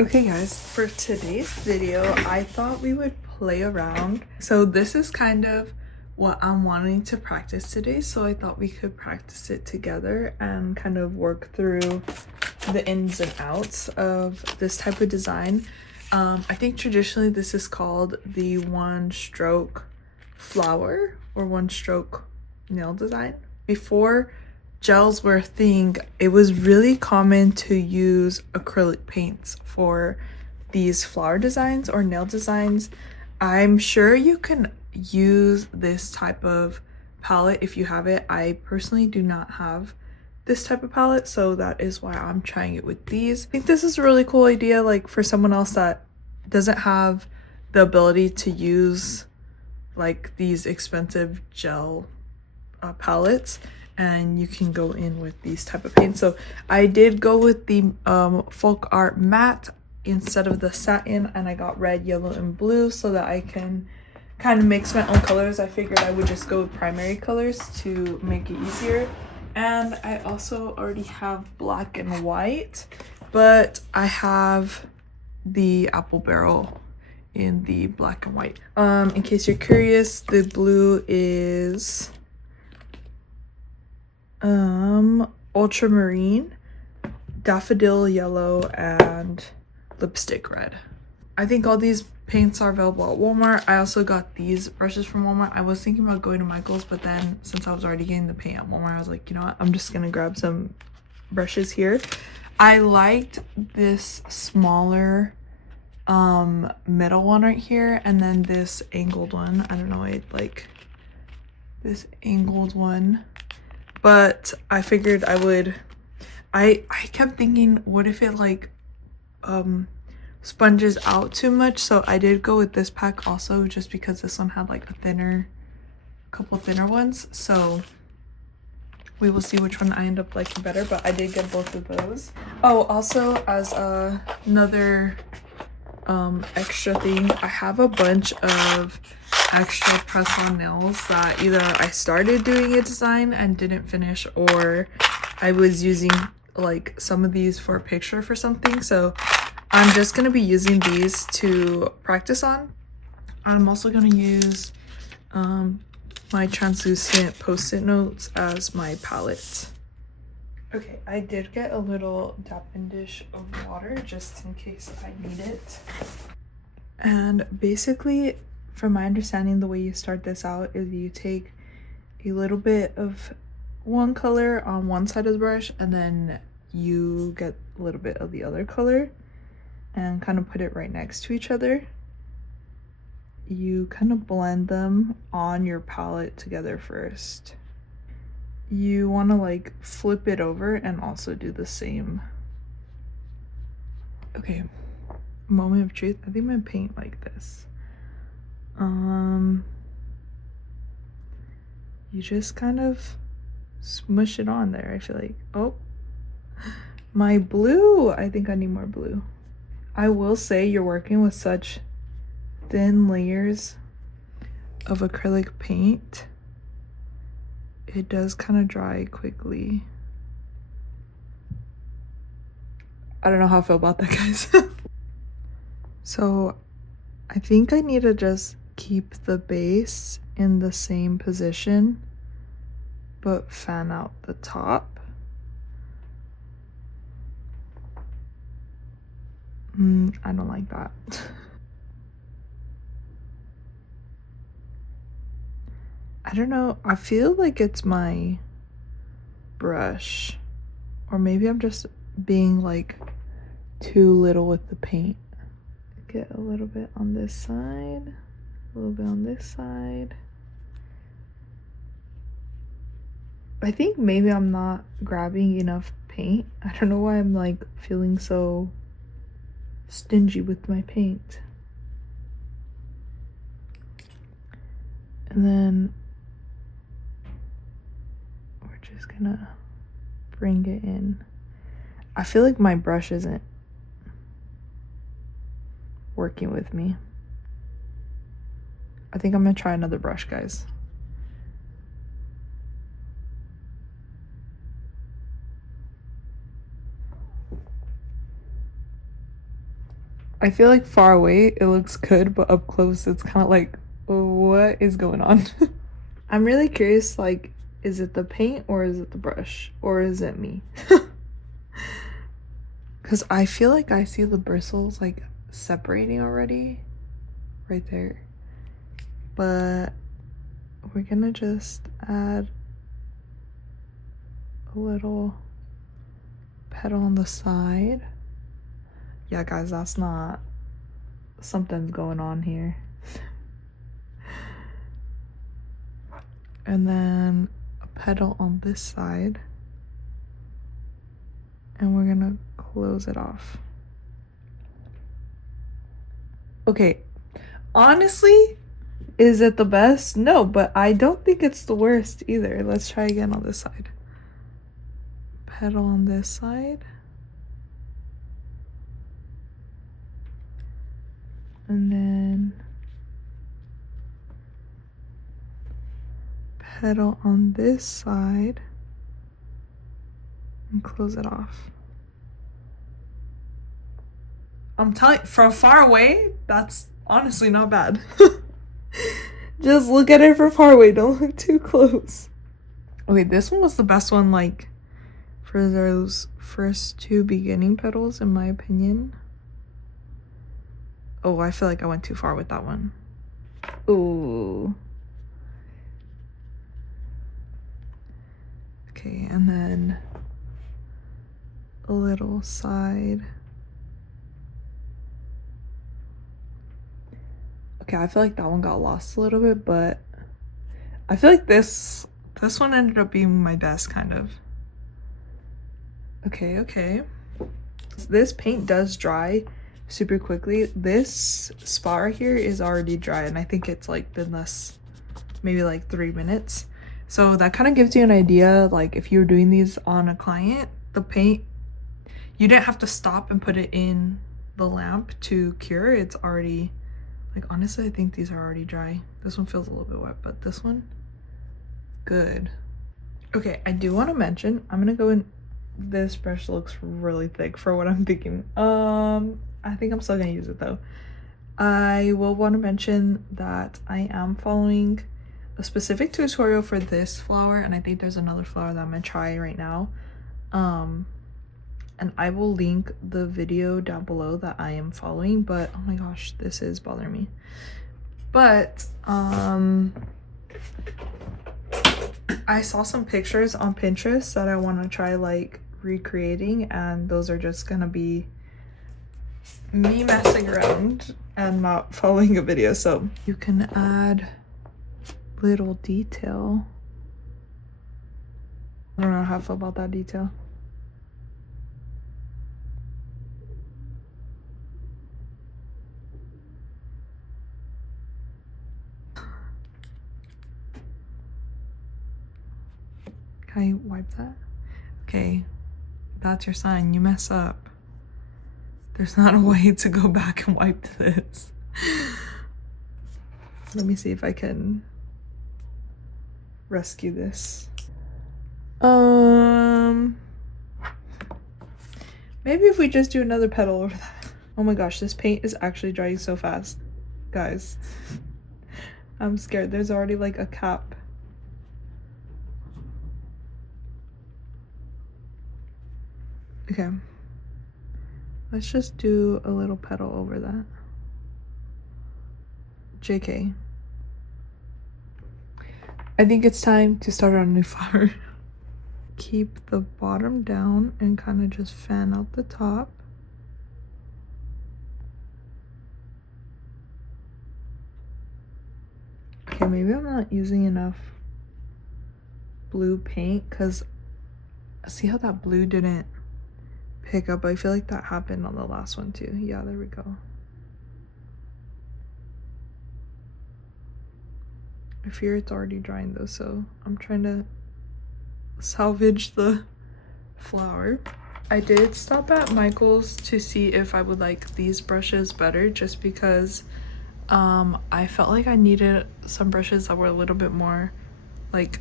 Okay guys, for today's video, I thought we would play around. So this is kind of what I'm wanting to practice today. So I thought we could practice it together and kind of work through the ins and outs of this type of design. I think traditionally this is called the one stroke flower or one stroke nail design. Before gels were a thing, it was really common to use acrylic paints for these flower designs or nail designs. I'm sure you can use this type of palette if you have it. I personally do not have this type of palette, so that is why I'm trying it with these. I think this is a really cool idea, like for someone else that doesn't have the ability to use like these expensive gel palettes, and you can go in with these type of paints. So I did go with the folk art matte instead of the satin, and I got red, yellow, and blue so that I can kind of mix my own colors. I figured I would just go with primary colors to make it easier. And I also already have black and white, but I have the apple barrel in the black and white. In case you're curious, the blue is ultramarine, daffodil yellow, and lipstick red. I think all these paints are available at Walmart. I also got these brushes from Walmart. I was thinking about going to Michael's, but then since I was already getting the paint at Walmart, I was like, you know what, I'm just gonna grab some brushes here. I liked this smaller middle one right here, and then this angled one. I don't know, I like this angled one, but I figured I would, I kept thinking, what if it like sponges out too much? So I did go with this pack also, just because this one had like a couple thinner ones. So we will see which one I end up liking better, but I did get both of those. Oh, also as another extra thing, I have a bunch of extra press-on nails that either I started doing a design and didn't finish, or I was using like some of these for a picture for something. So I'm just gonna be using these to practice on. I'm also gonna use my translucent post-it notes as my palette. Okay, I did get a little dapping dish of water just in case I need it. And basically, from my understanding, the way you start this out is you take a little bit of one color on one side of the brush, and then you get a little bit of the other color and kind of put it right next to each other. You kind of blend them on your palette together first. You want to like flip it over and also do the same. Okay, moment of truth. I think I'm gonna paint like this. You just kind of smush it on there. I feel like, oh, my blue. I think I need more blue. I will say, you're working with such thin layers of acrylic paint, it does kind of dry quickly. I don't know how I feel about that, guys. So I think I need to just keep the base in the same position, but fan out the top. I don't like that. I don't know. I feel like it's my brush, or maybe I'm just being like too little with the paint. Get a little bit on this side, a little bit on this side. I think maybe I'm not grabbing enough paint. I don't know why I'm like feeling so stingy with my paint. And then we're just gonna bring it in. I feel like my brush isn't working with me. I think I'm gonna try another brush, guys. I feel like far away it looks good, but up close it's kind of like, what is going on? I'm really curious, like, is it the paint or is it the brush or is it me? Because I feel like I see the bristles like separating already right there. But we're gonna just add a little petal on the side. Yeah, guys, that's not, something's going on here. And then a petal on this side. And we're gonna close it off. Okay, honestly, is it the best? No, but I don't think it's the worst either. Let's try again on this side. Petal on this side. And then petal on this side and close it off. I'm telling you, from far away, that's honestly not bad. Just look at it from far away, don't look too close. Okay, this one was the best one, like, for those first two beginning petals, in my opinion. Oh, I feel like I went too far with that one. Ooh. Okay, and then a little side. Okay, I feel like that one got lost a little bit, but I feel like this one ended up being my best, kind of. Okay. This paint does dry super quickly. This spot right here is already dry, and I think it's like been less, maybe like 3 minutes. So that kind of gives you an idea, like if you're doing these on a client, the paint, you didn't have to stop and put it in the lamp to cure. It's already, like, honestly, I think these are already dry. This one feels a little bit wet, but this one, good. Okay, I do want to mention, I'm gonna go in, this brush looks really thick for what I'm thinking. I think I'm still gonna use it though. I will want to mention that I am following a specific tutorial for this flower, and I think there's another flower that I'm gonna try right now. And I will link the video down below that I am following, but oh my gosh, this is bothering me. But I saw some pictures on Pinterest that I want to try like recreating, and those are just gonna be me messing around and not following a video. So you can add little detail. I don't know how I feel about that detail. Can I wipe that? Okay, that's your sign. You mess up. There's not a way to go back and wipe this. Let me see if I can rescue this. Maybe if we just do another petal over that. Oh my gosh, this paint is actually drying so fast, guys. I'm scared. There's already like a cap. Okay, let's just do a little petal over that. JK. I think it's time to start on a new flower. Keep the bottom down and kind of just fan out the top. Okay, maybe I'm not using enough blue paint, because see how that blue didn't pick up? I feel like that happened on the last one too. Yeah, there we go. I fear it's already drying though, so I'm trying to salvage the flower. I did stop at Michael's to see if I would like these brushes better, just because I felt like I needed some brushes that were a little bit more like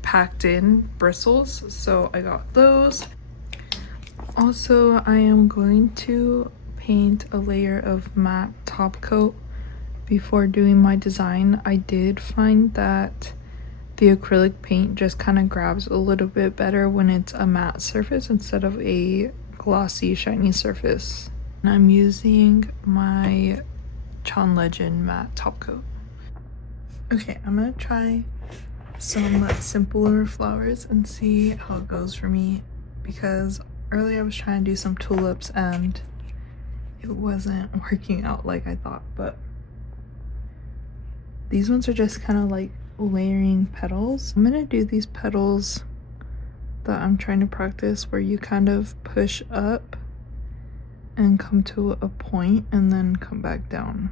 packed in bristles, so I got those. Also, I am going to paint a layer of matte top coat before doing my design. I did find that the acrylic paint just kind of grabs a little bit better when it's a matte surface instead of a glossy shiny surface. And I'm using my John Legend matte top coat. Okay, I'm gonna try some simpler flowers and see how it goes for me, because earlier I was trying to do some tulips and it wasn't working out like I thought. But these ones are just kind of like layering petals. I'm gonna do these petals that I'm trying to practice where you kind of push up and come to a point and then come back down.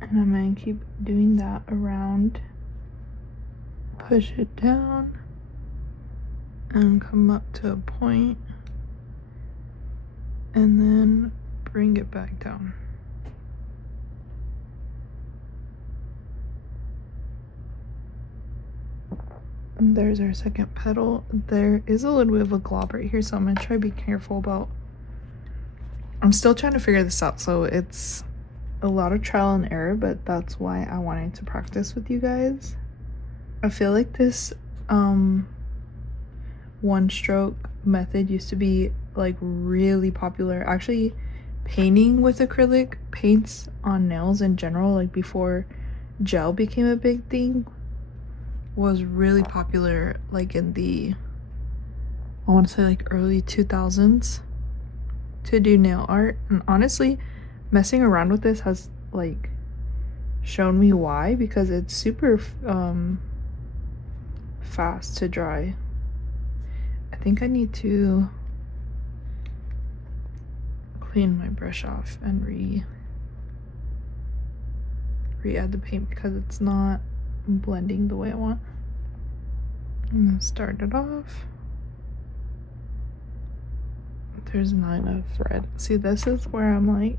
And I'm gonna keep doing that around. Push it down and come up to a point and then bring it back down. And there's our second petal. There is a little bit of a glob right here, so I'm gonna try to be careful about. I'm still trying to figure this out, so it's a lot of trial and error, but that's why I wanted to practice with you guys. I feel like this one stroke method used to be like really popular. Actually, painting with acrylic paints on nails in general, like before gel became a big thing, was really popular, like in the, I want to say like early 2000s, to do nail art. And honestly, messing around with this has like shown me why, because it's super fast to dry. I think I need to clean my brush off and re-add the paint because it's not blending the way I want. I'm gonna start it off. There's not enough red. See, this is where I'm like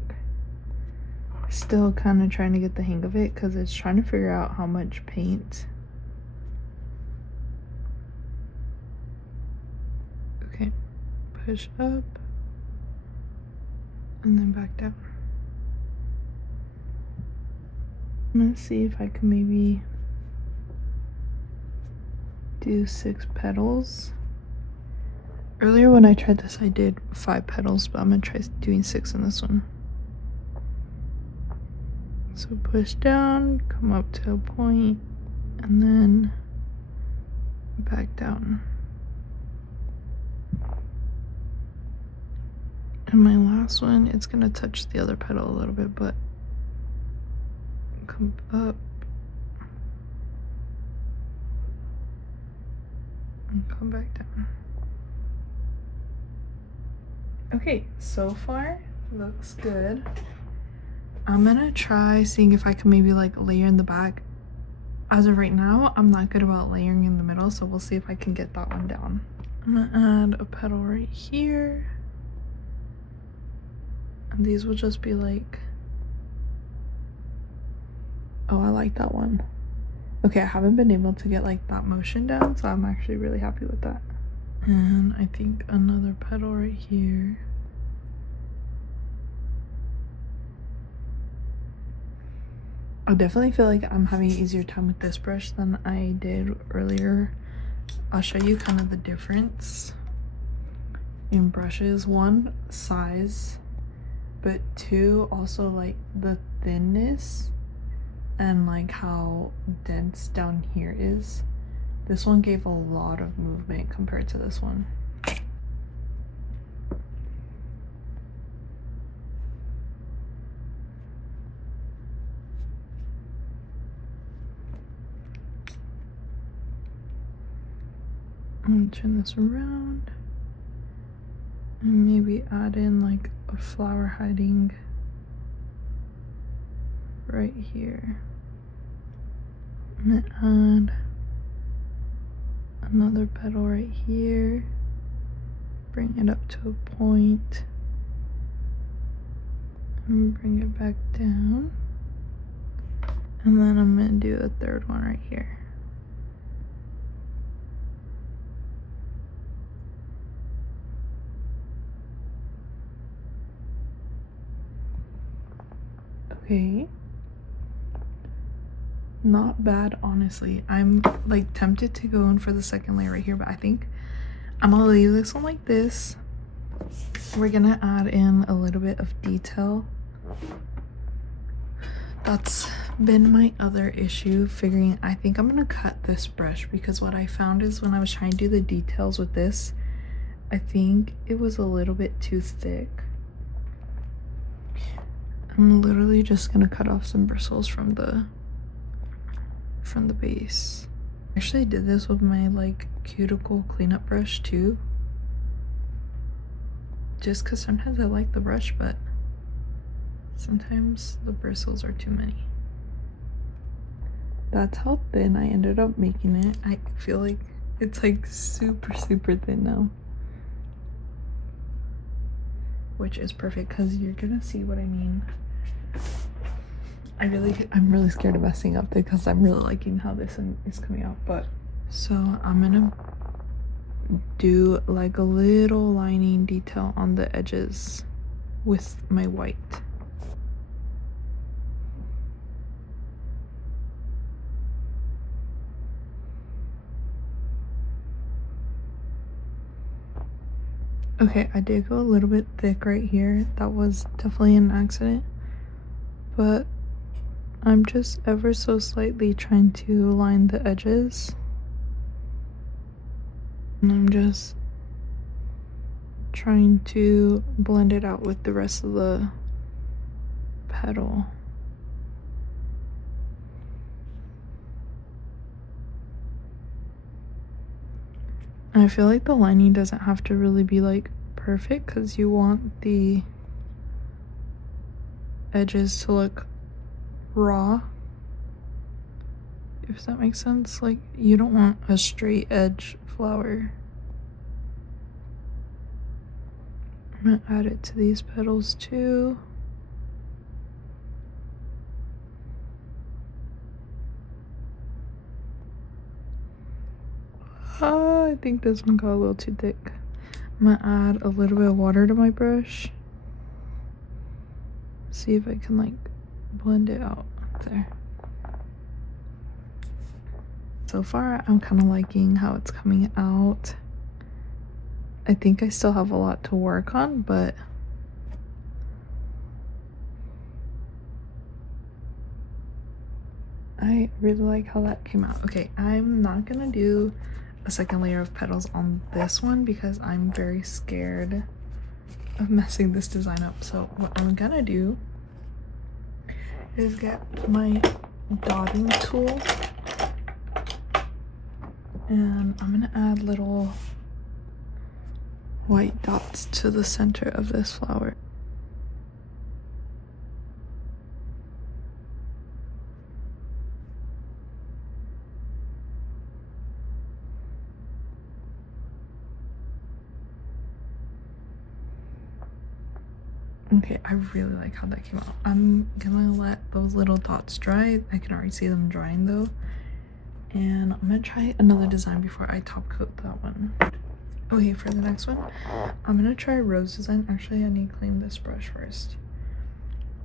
still kind of trying to get the hang of it, because it's trying to figure out how much paint. Okay, push up and then back down. I'm gonna see if I can maybe do 6 petals. Earlier when I tried this I did 5 petals, but I'm gonna try doing 6 in this one. So push down, come up to a point, and then back down. And my last one, it's gonna touch the other petal a little bit, but come up and come back down. Okay, so far looks good. I'm gonna try seeing if I can maybe like layer in the back. As of right now, I'm not good about layering in the middle, so we'll see if I can get that one down. I'm gonna add a petal right here. And these will just be like, oh, I like that one. Okay, I haven't been able to get like that motion down, so I'm actually really happy with that. And I think another petal right here. I definitely feel like I'm having an easier time with this brush than I did earlier. I'll show you kind of the difference in brushes. 1, size, but 2, also like the thinness and like how dense down here is. This one gave a lot of movement compared to this one. I'm gonna turn this around and maybe add in like a flower hiding right here. I'm gonna add another petal right here, bring it up to a point, and bring it back down. And then I'm gonna do a third one right here. Okay. Not bad, honestly. I'm like tempted to go in for the second layer right here, but I think I'm gonna leave this one like this. We're gonna add in a little bit of detail. That's been my other issue, figuring I think I'm gonna cut this brush, because what I found is when I was trying to do the details with this, I think it was a little bit too thick. I'm literally just gonna cut off some bristles from the base. I actually did this with my like cuticle cleanup brush too, just because sometimes I like the brush, but sometimes the bristles are too many. That's how thin I ended up making it. I feel like it's like super thin now, which is perfect because you're gonna see what I mean. I'm really scared of messing up because I'm really liking how this is coming out. But so I'm gonna do like a little lining detail on the edges with my white. Okay, I did go a little bit thick right here. That was definitely an accident, but I'm just ever so slightly trying to line the edges. And I'm just trying to blend it out with the rest of the petal. And I feel like the lining doesn't have to really be like perfect, because you want the edges to look raw, if that makes sense. Like, you don't want a straight edge flower. I'm gonna add it to these petals too. I think this one got a little too thick. I'm gonna add a little bit of water to my brush. See if I can like blend it out there. So far, I'm kind of liking how it's coming out. I think I still have a lot to work on, but I really like how that came out. Okay, I'm not gonna do a second layer of petals on this one because I'm very scared of messing this design up. So what I'm gonna do is get my dotting tool, and I'm gonna add little white dots to the center of this flower. Okay, I really like how that came out. I'm gonna let those little dots dry. I can already see them drying though. And I'm gonna try another design before I top coat that one. Okay, for the next one, I'm gonna try a rose design. Actually, I need to clean this brush first.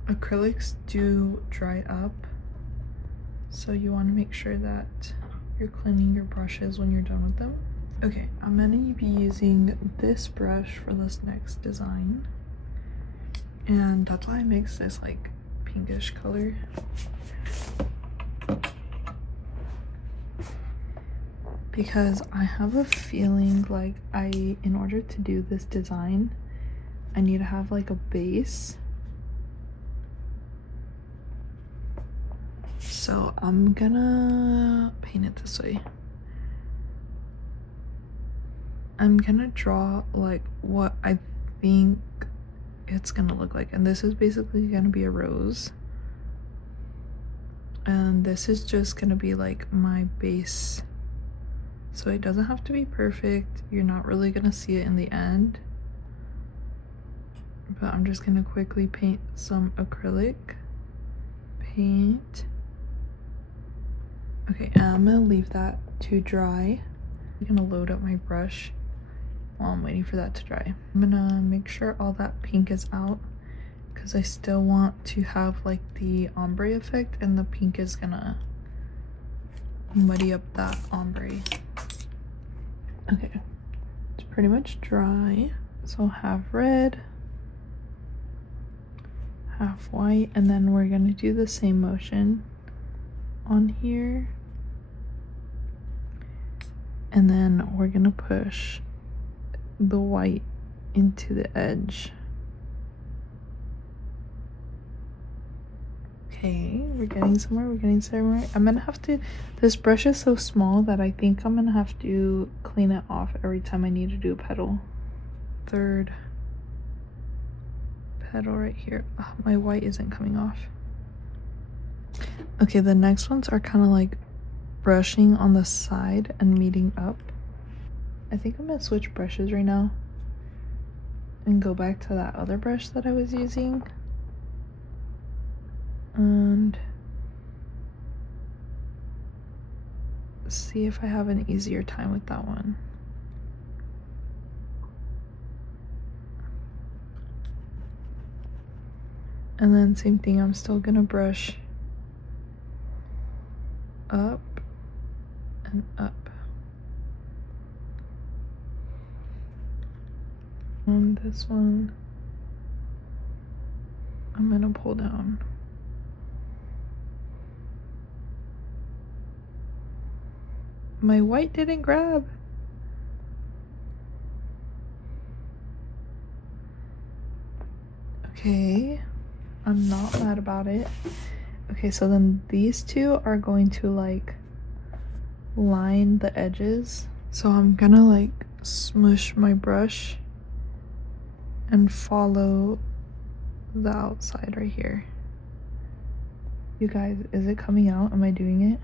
Acrylics do dry up, so you want to make sure that you're cleaning your brushes when you're done with them. Okay, I'm gonna be using this brush for this next design, and that's why I mix this like pinkish color. Because I have a feeling like in order to do this design, I need to have like a base. So I'm gonna paint it this way. I'm gonna draw like what I think it's gonna look like, and this is basically gonna be a rose, and this is just gonna be like my base. So it doesn't have to be perfect. You're not really gonna see it in the end, but I'm just gonna quickly paint some acrylic paint. Okay, and I'm gonna leave that to dry. I'm gonna load up my brush while I'm waiting for that to dry. I'm gonna make sure all that pink is out, because I still want to have like the ombre effect, and the pink is gonna muddy up that ombre. Okay, it's pretty much dry. So half red, half white, and then we're gonna do the same motion on here. And then we're gonna push the white into the edge. Okay, we're getting somewhere, I'm gonna have to, this brush is so small that I think I'm gonna have to clean it off every time I need to do a petal. Third petal right here. Oh, my white isn't coming off. Okay, the next ones are kind of like brushing on the side and meeting up. I think I'm gonna switch brushes right now and go back to that other brush that I was using. And see if I have an easier time with that one. And then same thing, I'm still gonna brush up and up. On this one, I'm gonna pull down. My white didn't grab. Okay, I'm not mad about it. Okay, so then these two are going to like line the edges. So I'm gonna like smush my brush and follow the outside right here. You guys, is it coming out? Am I doing it?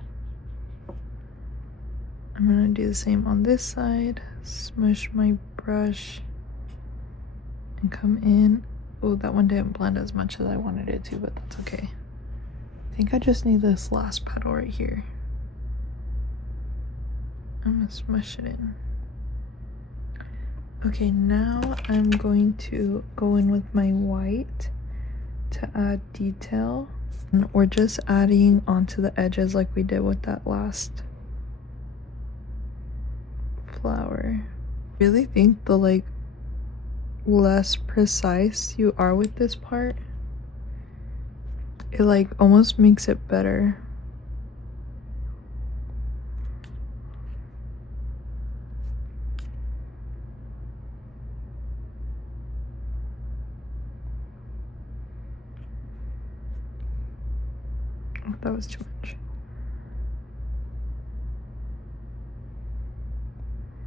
I'm gonna do the same on this side. Smush my brush and come in. Oh, that one didn't blend as much as I wanted it to, but that's okay. I think I just need this last petal right here. I'm gonna smush it in. Okay, now I'm going to go in with my white to add detail. And we're just adding onto the edges like we did with that last flower. I really think the like less precise you are with this part, it like almost makes it better. Oh, that was too much.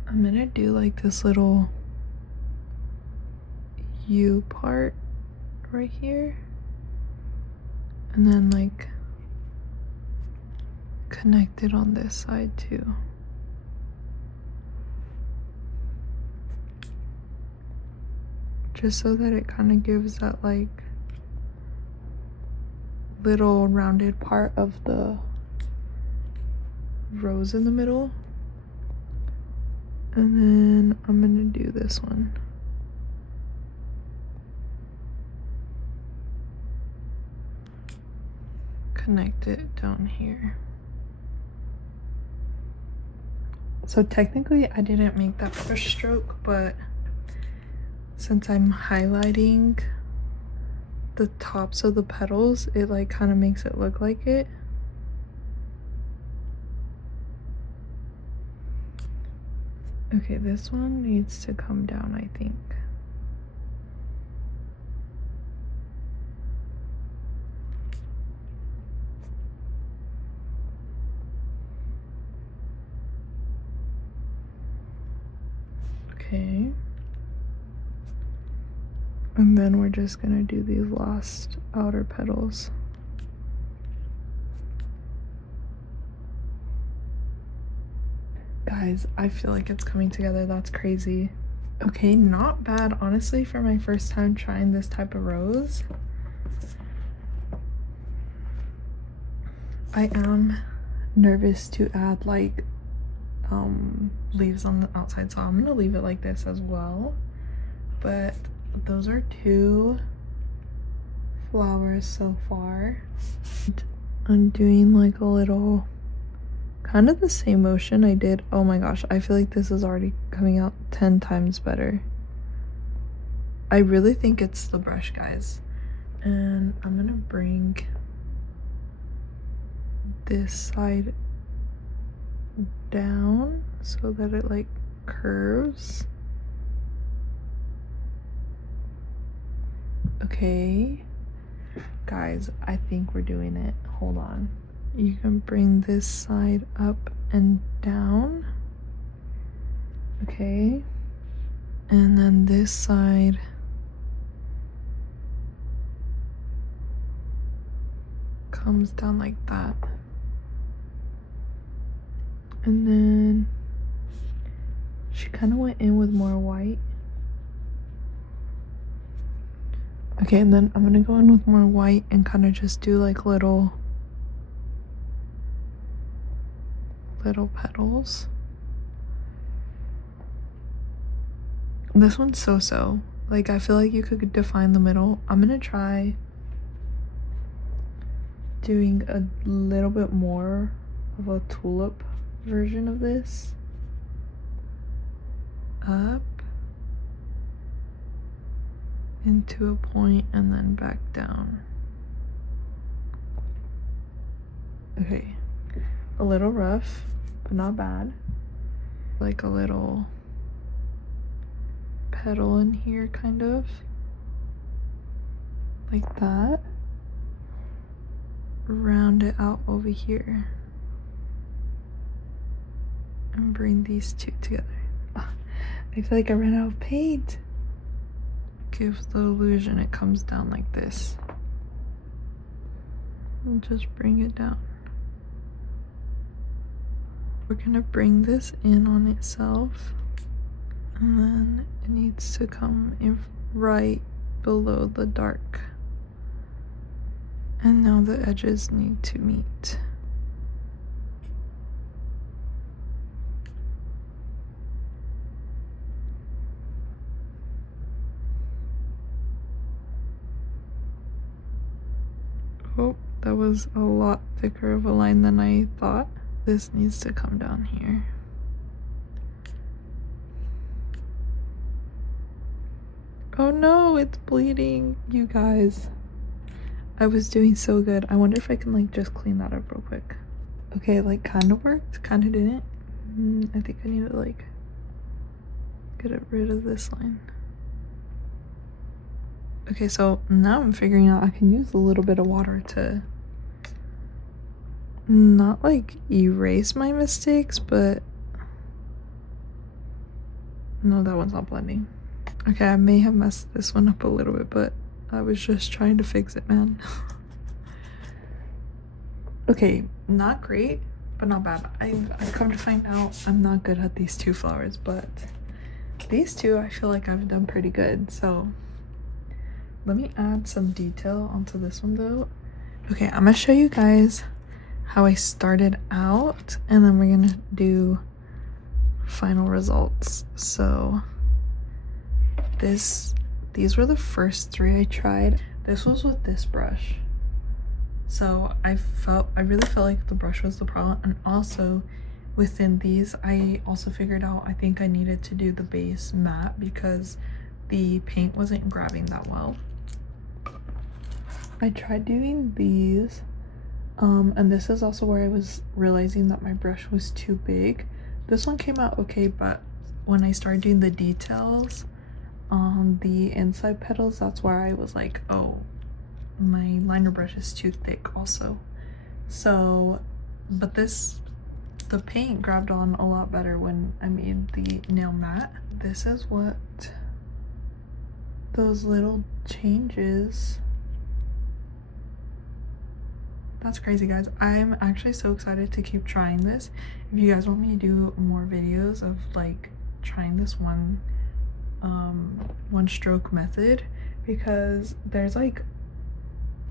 I'm gonna do like this little U part right here, and then like connect it on this side too. Just so that it kind of gives that like little rounded part of the rose in the middle. And then I'm gonna do this one. Connect it down here. So technically I didn't make that brush stroke, but since I'm highlighting the tops of the petals, it like kind of makes it look like it. Okay, this one needs to come down, I think. Okay. And then we're just gonna do these last outer petals. Guys, I feel like it's coming together. That's crazy. Okay, not bad, honestly, for my first time trying this type of rose. I am nervous to add like leaves on the outside, so I'm gonna leave it like this as well. But those are two flowers so far. I'm doing like a little, kind of the same motion I did. Oh my gosh, I feel like this is already coming out 10 times better. I really think it's the brush, guys. And I'm gonna bring this side down so that it like curves. Okay, guys, I think we're doing it. Hold on. You can bring this side up and down. Okay. And then this side comes down like that. And then she kind of went in with more white. Okay, and then I'm gonna go in with more white and kind of just do like little petals. This one's so like, I feel like you could define the middle. I'm gonna try doing a little bit more of a tulip version of this. Up into a point and then back down. Okay, a little rough, but not bad. Like a little petal in here, kind of like that. Round it out over here and bring these two together. I feel like I ran out of paint. Gives the illusion it comes down like this. And just bring it down. We're gonna bring this in on itself, and then it needs to come in right below the dark. And now the edges need to meet. Oh, that was a lot thicker of a line than I thought. This needs to come down here. Oh no, it's bleeding, you guys. I was doing so good. I wonder if I can like just clean that up real quick. Okay, like kind of worked, kind of didn't. I think I need to like get rid of this line. Okay, so now I'm figuring out I can use a little bit of water to not like erase my mistakes, but no, that one's not blending. Okay, I may have messed this one up a little bit, but I was just trying to fix it, man. Okay, not great, but not bad. I've come to find out I'm not good at these two flowers, but these two I feel like I've done pretty good. So let me add some detail onto this one though. Okay, I'm gonna show you guys how I started out, and then we're gonna do final results. So these were the first three I tried. This was with this brush. So I really felt like the brush was the problem, and also within these I also figured out I think I needed to do the base matte because the paint wasn't grabbing that well. I tried doing these, and this is also where I was realizing that my brush was too big. This one came out okay, but when I started doing the details on the inside petals, that's where I was like, oh, my liner brush is too thick also. So, but the paint grabbed on a lot better when I made the nail matte. This is what those little changes. That's crazy, guys. I'm actually so excited to keep trying this. If you guys want me to do more videos of like trying this one stroke method, because there's like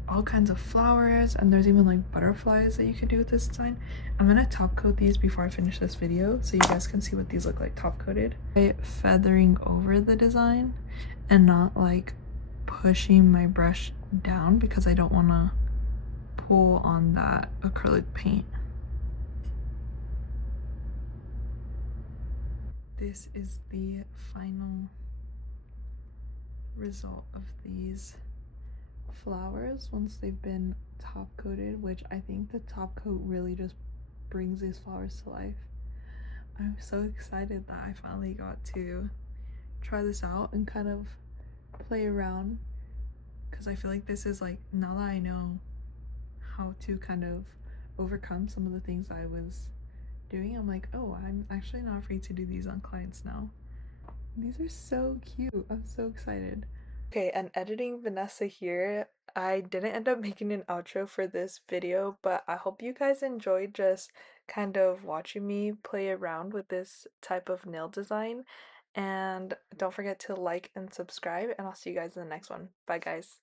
all kinds of flowers and there's even like butterflies that you can do with this design. I'm gonna top coat these before I finish this video so you guys can see what these look like top coated. Feathering over the design and not like pushing my brush down because I don't want to pull on that acrylic paint. This is the final result of these flowers once they've been top coated, which I think the top coat really just brings these flowers to life. I'm so excited that I finally got to try this out and kind of play around, because I feel like this is like, now that I know how to kind of overcome some of the things I was doing, I'm like, oh, I'm actually not afraid to do these on clients now. These are so cute. I'm so excited. Okay, and editing Vanessa here. I didn't end up making an outro for this video, but I hope you guys enjoyed just kind of watching me play around with this type of nail design. And don't forget to like and subscribe, and I'll see you guys in the next one. Bye, guys.